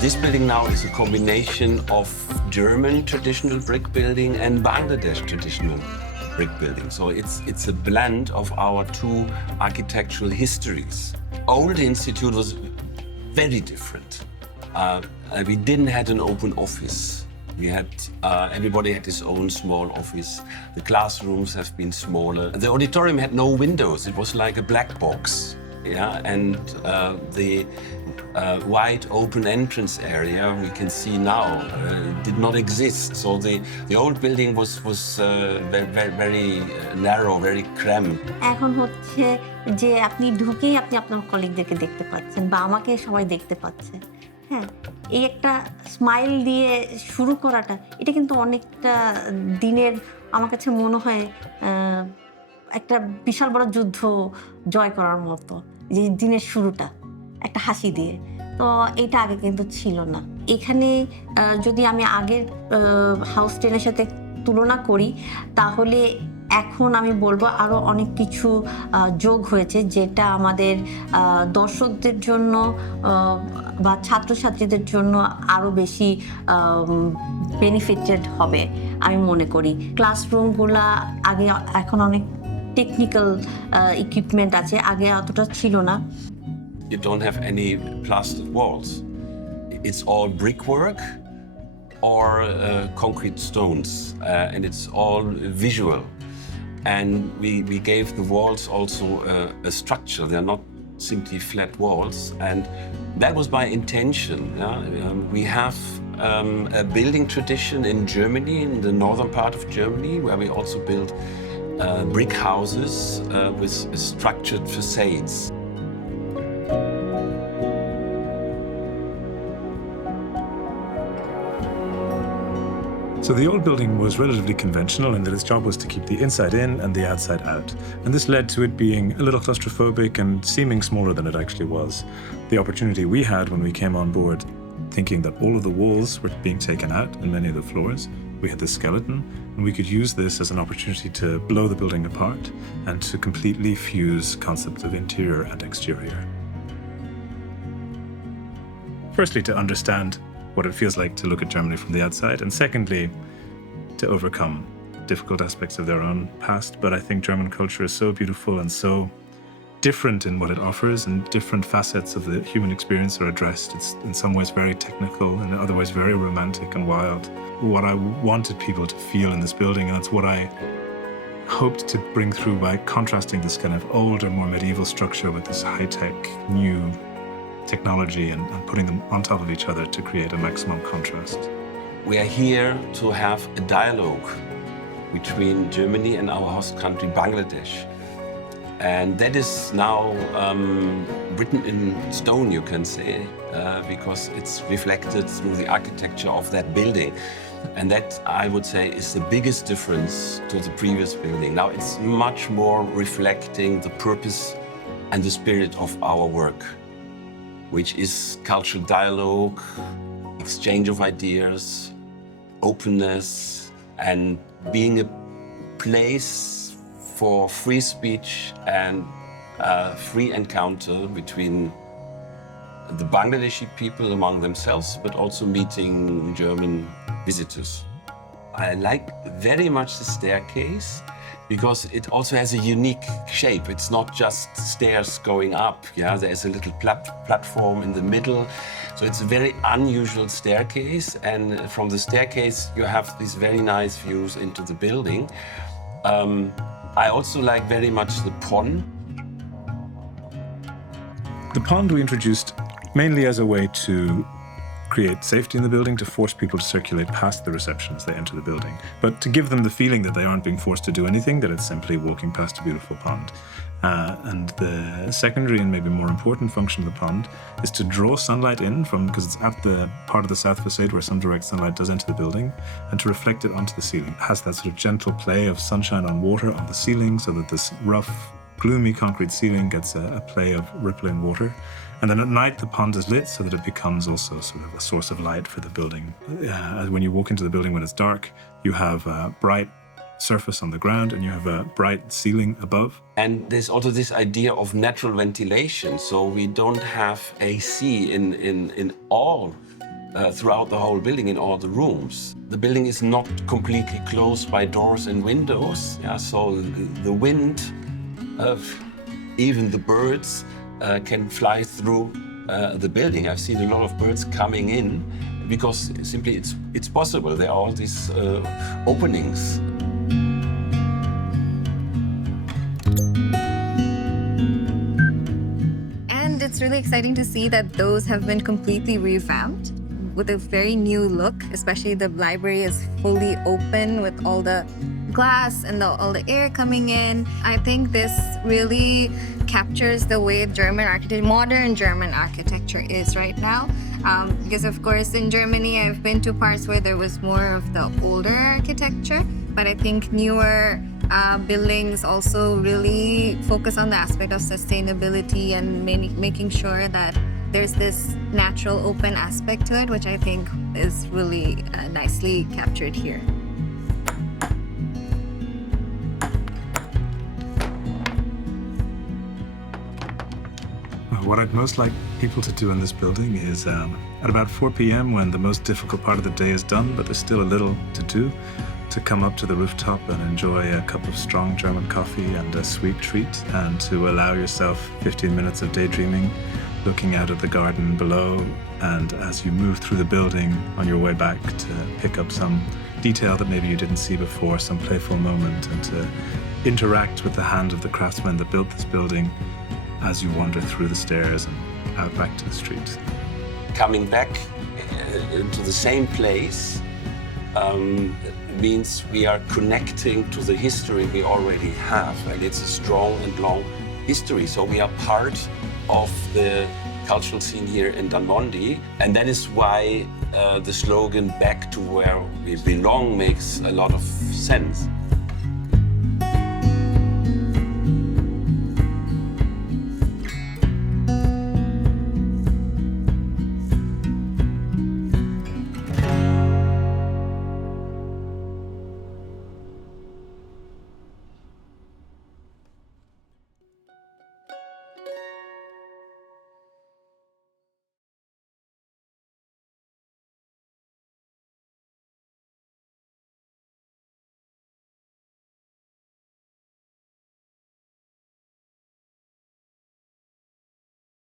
This building now is a combination of German traditional brick building and Bangladesh traditional brick building. So it's a blend of our two architectural histories. Old institute was very different. We didn't have an open office. We had everybody had his own small office. The classrooms have been smaller. The auditorium had no windows. It was like a black box. Yeah, and the wide open entrance area we can see now did not exist. So the old building was very narrow, very cramped. এখন হচ্ছে যে আপনি ঢুকেই আপনি আপনার কলিগদেরকে দেখতে পাচ্ছেন বা আমাকে সবাই দেখতে পাচ্ছে। হ্যাঁ, এই একটা স্মাইল দিয়ে শুরু করাটা এটা কিন্তু অনেকটা দিনের আমার কাছে মনে হয় একটা বিশাল বড় যুদ্ধ জয় করার মতো, যে দিনের শুরুটা একটা হাসি দিয়ে। তো এটা আগে কিন্তু ছিল না। এখানে যদি আমি আগের হাউস টেনের সাথে তুলনা করি তাহলে এখন আমি বলবো আরও অনেক কিছু যোগ হয়েছে, যেটা আমাদের দর্শকদের জন্য বা ছাত্রছাত্রীদের জন্য আরও বেশি বেনিফিটেড হবে আমি মনে করি। ক্লাসরুমগুলা আগে এখন অনেক টেকনিক্যাল ইকুইপমেন্ট আছে, আগে অতটা ছিল না। You don't have any plastered walls. It's all brickwork or concrete stones, and it's all visual. And we gave the walls also a structure. They're not simply flat walls, and that was by intention. Yeah? We have a building tradition in Germany, in the northern part of Germany, where we also build brick houses with structured facades. So the old building was relatively conventional in that its job was to keep the inside in and the outside out. And this led to it being a little claustrophobic and seeming smaller than it actually was. The opportunity we had when we came on board, thinking that all of the walls were being taken out and many of the floors, we had this skeleton, and we could use this as an opportunity to blow the building apart and to completely fuse concepts of interior and exterior. Firstly, to understand what it feels like to look at Germany from the outside, and secondly, to overcome difficult aspects of their own past. But I think German culture is so beautiful and so different in what it offers, and different facets of the human experience are addressed. It's in some ways very technical, and in other ways very romantic and wild. What I wanted people to feel in this building, and that's what I hoped to bring through by contrasting this kind of older, more medieval structure with this high-tech, new technology and putting them on top of each other to create a maximum contrast. We are here to have a dialogue between Germany and our host country, Bangladesh. And that is now written in stone, you can say, because it's reflected through the architecture of that building. And that, I would say, is the biggest difference to the previous building. Now it's much more reflecting the purpose and the spirit of our work, which is cultural dialogue, exchange of ideas, openness, and being a place for free speech and free encounter between the Bangladeshi people among themselves, but also meeting German visitors. I like very much the staircase, because it also has a unique shape. It's not just stairs going up. Yeah, there's a little platform in the middle. So it's a very unusual staircase. And from the staircase, you have these very nice views into the building. I also like very much the pond. The pond we introduced mainly as a way to create safety in the building, to force people to circulate past the reception as they enter the building, but to give them the feeling that they aren't being forced to do anything, that it's simply walking past a beautiful pond. And the secondary and maybe more important function of the pond is to draw sunlight in because it's at the part of the south facade where some direct sunlight does enter the building, and to reflect it onto the ceiling. It has that sort of gentle play of sunshine on water on the ceiling, so that this rough, gloomy concrete ceiling gets a play of rippling water. And then at night, the pond is lit so that it becomes also sort of a source of light for the building. When you walk into the building when it's dark, you have a bright surface on the ground and you have a bright ceiling above. And there's also this idea of natural ventilation. So we don't have AC in all, throughout the whole building, in all the rooms. The building is not completely closed by doors and windows. Yeah, so the wind, even the birds, can fly through the building. I've seen a lot of birds coming in because simply it's possible. There are all these openings. And it's really exciting to see that those have been completely revamped with a very new look, especially the library is fully open with all the glass and all the air coming in. I think this really captures the way modern German architecture is right now. Because of course in Germany I've been to parts where there was more of the older architecture, but I think newer buildings also really focus on the aspect of sustainability and making sure that there's this natural open aspect to it, which I think is really nicely captured here. What I'd most like people to do in this building is at about 4 p.m. when the most difficult part of the day is done, but there's still a little to do, to come up to the rooftop and enjoy a cup of strong German coffee and a sweet treat, and to allow yourself 15 minutes of daydreaming, looking out at the garden below, and as you move through the building on your way back, to pick up some detail that maybe you didn't see before, some playful moment, and to interact with the hand of the craftsman that built this building as you wander through the stairs and out back to the street. Coming back to the same place means we are connecting to the history we already have, and it's a strong and long history. So we are part of the cultural scene here in Dhanmondi, and that is why the slogan "Back to where we belong" makes a lot of sense.